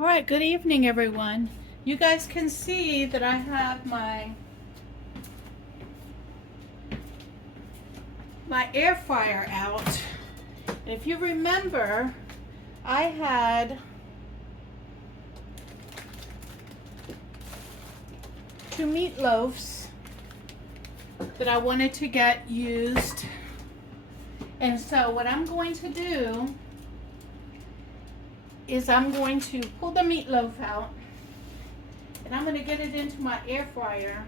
All right, good evening, everyone. You guys can see that I have my air fryer out. And if you remember, I had two meatloafs that I wanted to get used. And so what I'm going to do is I'm going to pull the meatloaf out and I'm going to get it into my air fryer,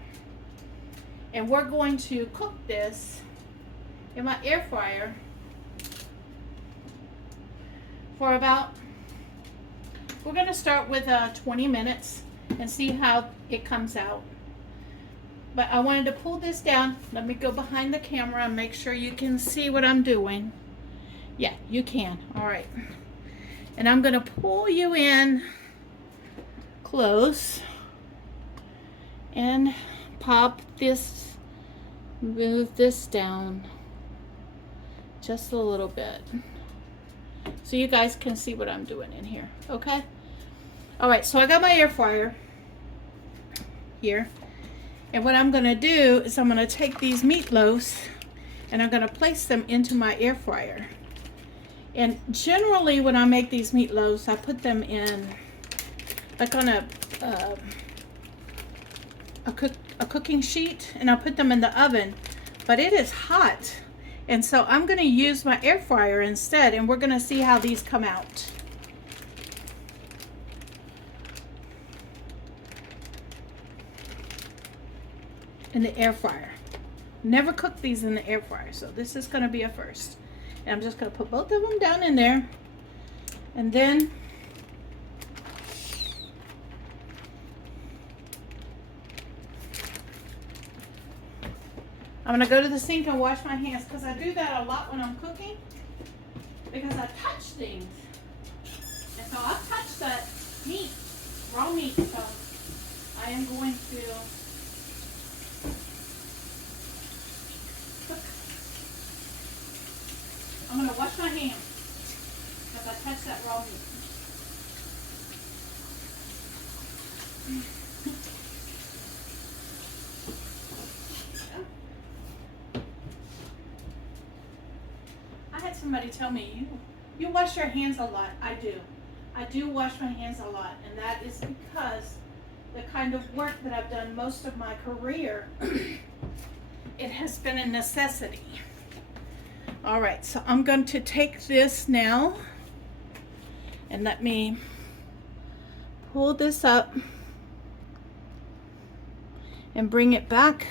and we're going to cook this in my air fryer for we're going to start with 20 minutes and see how it comes out. But I wanted to pull this down. Let me go behind the camera and make sure you can see what I'm doing. Yeah, you can. All right. And I'm going to pull you in close and pop this, move this down just a little bit so you guys can see what I'm doing in here. Okay? All right, so I got my air fryer here. And what I'm going to do is I'm going to take these meatloaves and I'm going to place them into my air fryer. And generally when I make these meatloaves, I put them in like on a cooking sheet, and I'll put them in the oven. But it is hot, and so I'm going to use my air fryer instead, and we're going to see how these come out. In the air fryer. Never cooked these in the air fryer, so this is going to be a first. And I'm just going to put both of them down in there, and then I'm going to go to the sink and wash my hands, because I do that a lot when I'm cooking, because I touch things. And so I've touched that meat, raw meat, so I am going to cook. I'm going to wash my hands because I touched that raw meat. I had somebody tell me, you wash your hands a lot. I do. I do wash my hands a lot, and that is because the kind of work that I've done most of my career, it has been a necessity. All right, so I'm going to take this now and let me pull this up and bring it back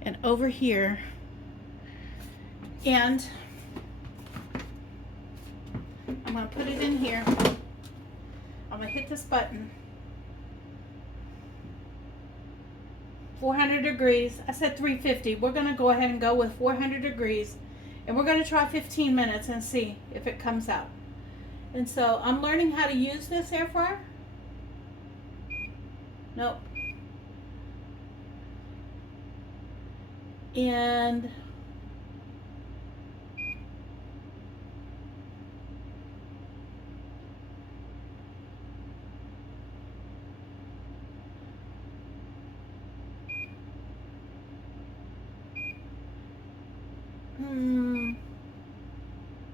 and over here. And I'm going to put it in here. I'm going to hit this button. 400 degrees. I said 350. We're going to go ahead and go with 400 degrees. And we're going to try 15 minutes and see if it comes out. And so I'm learning how to use this air fryer. Nope. And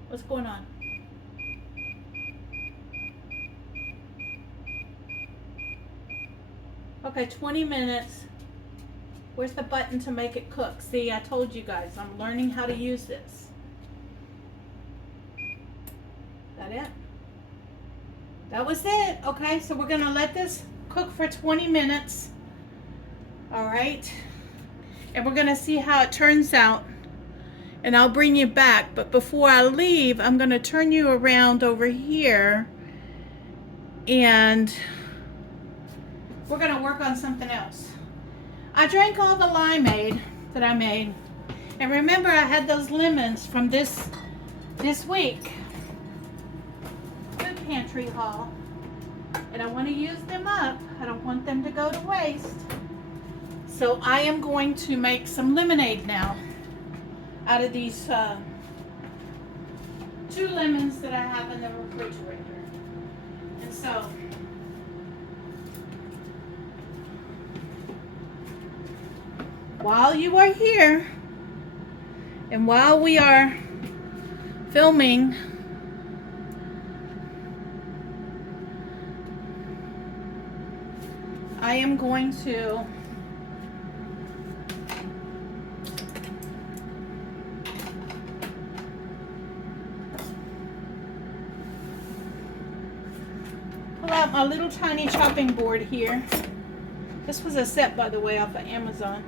what's going on? Okay, 20 minutes. Where's the button to make it cook? See, I told you guys, I'm learning how to use this. That it? That was it. Okay, so we're gonna let this cook for 20 minutes. All right. And we're gonna see how it turns out. And I'll bring you back. But before I leave, I'm gonna turn you around over here, and we're gonna work on something else. I drank all the limeade that I made. And remember, I had those lemons from this week food pantry haul. And I want to use them up. I don't want them to go to waste. So I am going to make some lemonade now out of these 2 lemons that I have in the refrigerator. while you are here and while we are filming, I am going to pull out my little tiny chopping board here. This was a set, by the way, off of Amazon.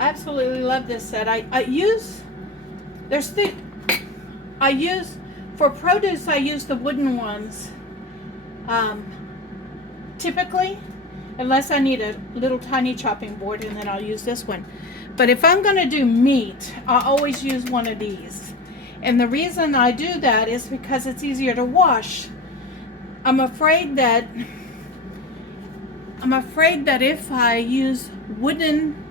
I absolutely love this set. For produce, I use the wooden ones. Typically, unless I need a little tiny chopping board, and then I'll use this one. But if I'm gonna do meat, I always use one of these. And the reason I do that is because it's easier to wash. I'm afraid that if I use wooden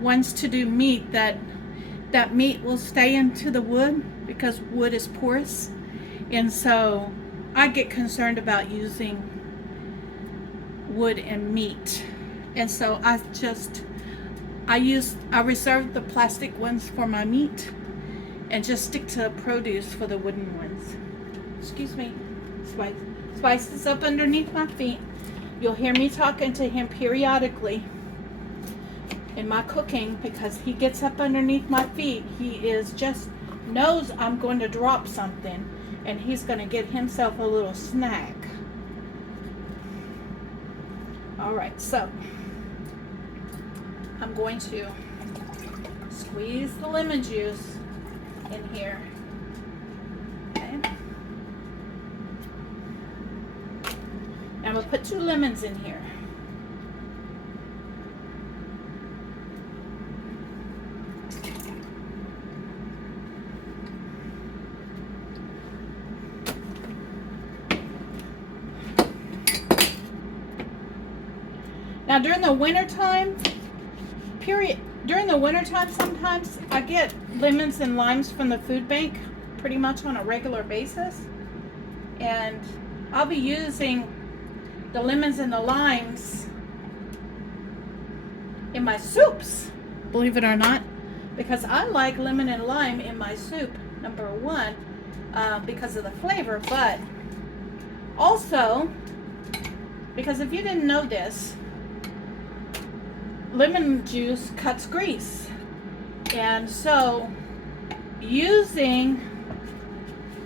ones to do meat, that meat will stay into the wood because wood is porous. And so I get concerned about using wood and meat. And so I reserve the plastic ones for my meat and just stick to produce for the wooden ones. Excuse me. Spice is up underneath my feet. You'll hear me talking to him periodically in my cooking because he gets up underneath my feet. He knows I'm going to drop something, and he's going to get himself a little snack. All right, so I'm going to squeeze the lemon juice in here. Okay. I'm going to put 2 lemons in here. Now during the wintertime, sometimes I get lemons and limes from the food bank pretty much on a regular basis. And I'll be using the lemons and the limes in my soups, believe it or not, because I like lemon and lime in my soup, number one, because of the flavor, but also because if you didn't know this, lemon juice cuts grease. And so using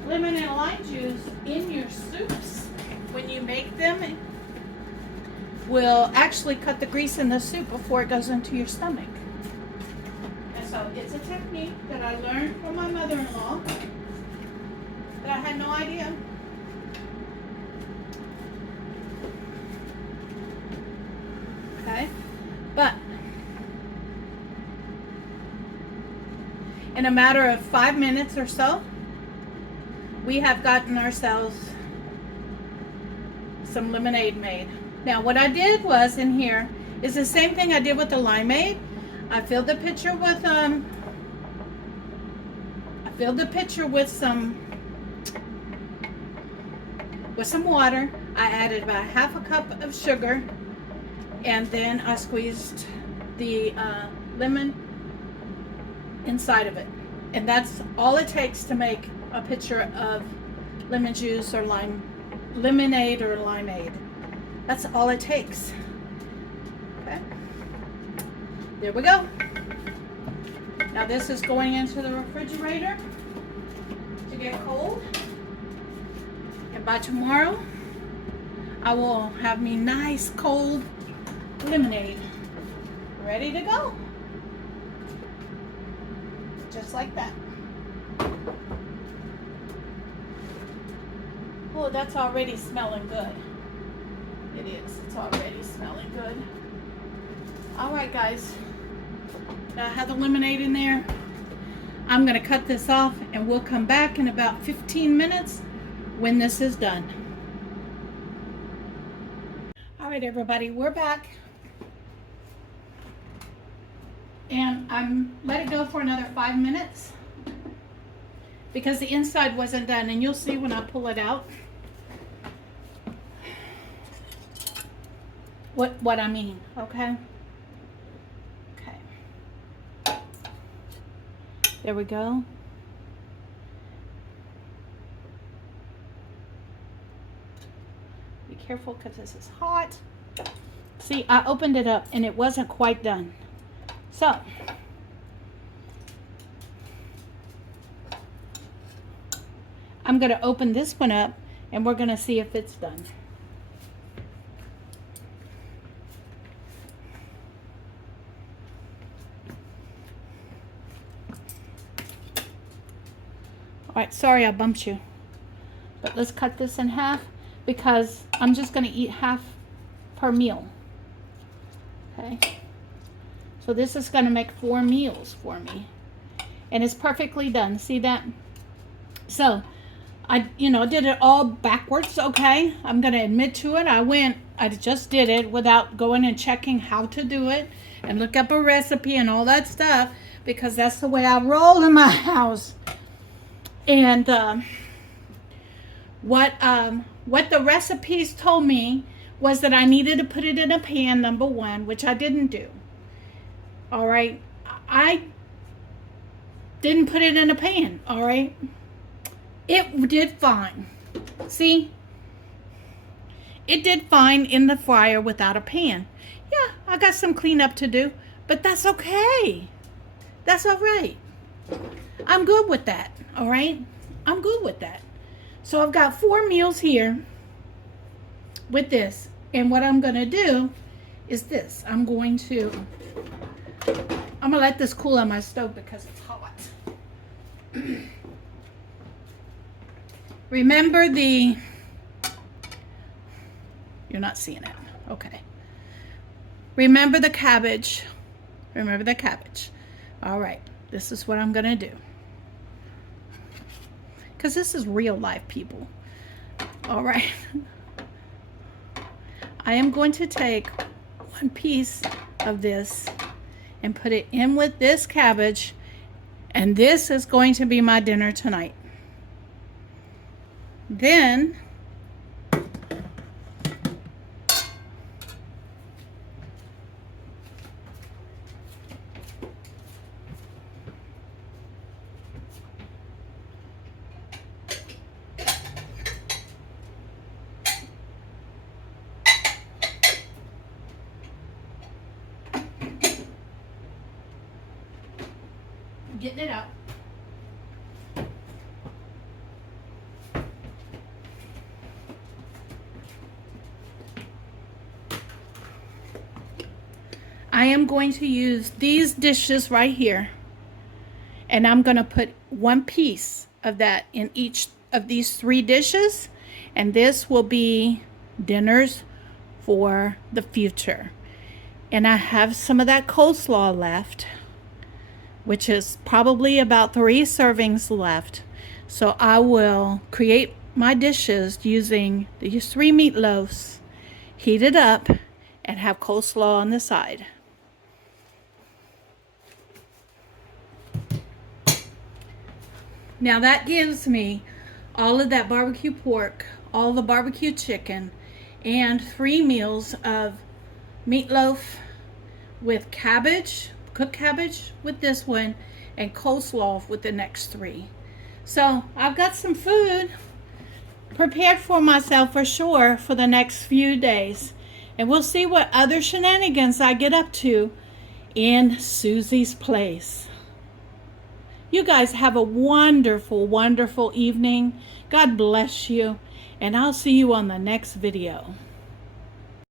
lemon and lime juice in your soups when you make them will actually cut the grease in the soup before it goes into your stomach. And so it's a technique that I learned from my mother-in-law that I had no idea. Okay, but in a matter of 5 minutes or so, we have gotten ourselves some lemonade made. Now what I did was in here is the same thing I did with the limeade. I filled the pitcher with some water. I added about 1/2 cup of sugar, and then I squeezed the lemon inside of it. And that's all it takes to make a pitcher of lemon juice or lemonade or limeade. That's all it takes. Okay. There we go. Now this is going into the refrigerator to get cold. And by tomorrow, I will have me nice cold lemonade ready to go. Just like that. Oh, that's already smelling good. It is. It's already smelling good. All right, guys. Now I have the lemonade in there. I'm going to cut this off, and we'll come back in about 15 minutes when this is done. All right, everybody, we're back. And I'm let it go for another 5 minutes because the inside wasn't done, and you'll see when I pull it out what I mean. Okay. There we go. Be careful because this is hot. See, I opened it up and it wasn't quite done. So, I'm going to open this one up and we're going to see if it's done. Alright, sorry I bumped you. But let's cut this in half because I'm just going to eat half per meal. Okay. So this is going to make 4 meals for me. And it's perfectly done. See that? So, I did it all backwards, okay? I'm going to admit to it. I just did it without going and checking how to do it and look up a recipe and all that stuff because that's the way I roll in my house. And what the recipes told me was that I needed to put it in a pan, number one, which I didn't do. All right. I didn't put it in a pan, all right? It did fine. See? It did fine in the fryer without a pan. Yeah, I got some cleanup to do, but that's okay. That's all right. I'm good with that, all right? I'm good with that. So I've got 4 meals here with this. And what I'm going to do is this. I'm going to let this cool on my stove because it's hot. Remember you're not seeing it. Okay. Remember the cabbage. Remember the cabbage. All right. This is what I'm going to do. Because this is real life, people. All right. I am going to take 1 piece of this and put it in with this cabbage. And this is going to be my dinner tonight. Then getting it up. I am going to use these dishes right here, and I'm going to put 1 piece of that in each of these 3 dishes, and this will be dinners for the future. And I have some of that coleslaw left, which is probably about 3 servings left. So I will create my dishes using these 3 meatloaves, heat it up, and have coleslaw on the side. Now that gives me all of that barbecue pork, all the barbecue chicken, and 3 meals of meatloaf with cabbage, cooked cabbage with this one, and coleslaw with the next 3. So I've got some food prepared for myself for sure for the next few days. And we'll see what other shenanigans I get up to in Susie's place. You guys have a wonderful, wonderful evening. God bless you. And I'll see you on the next video.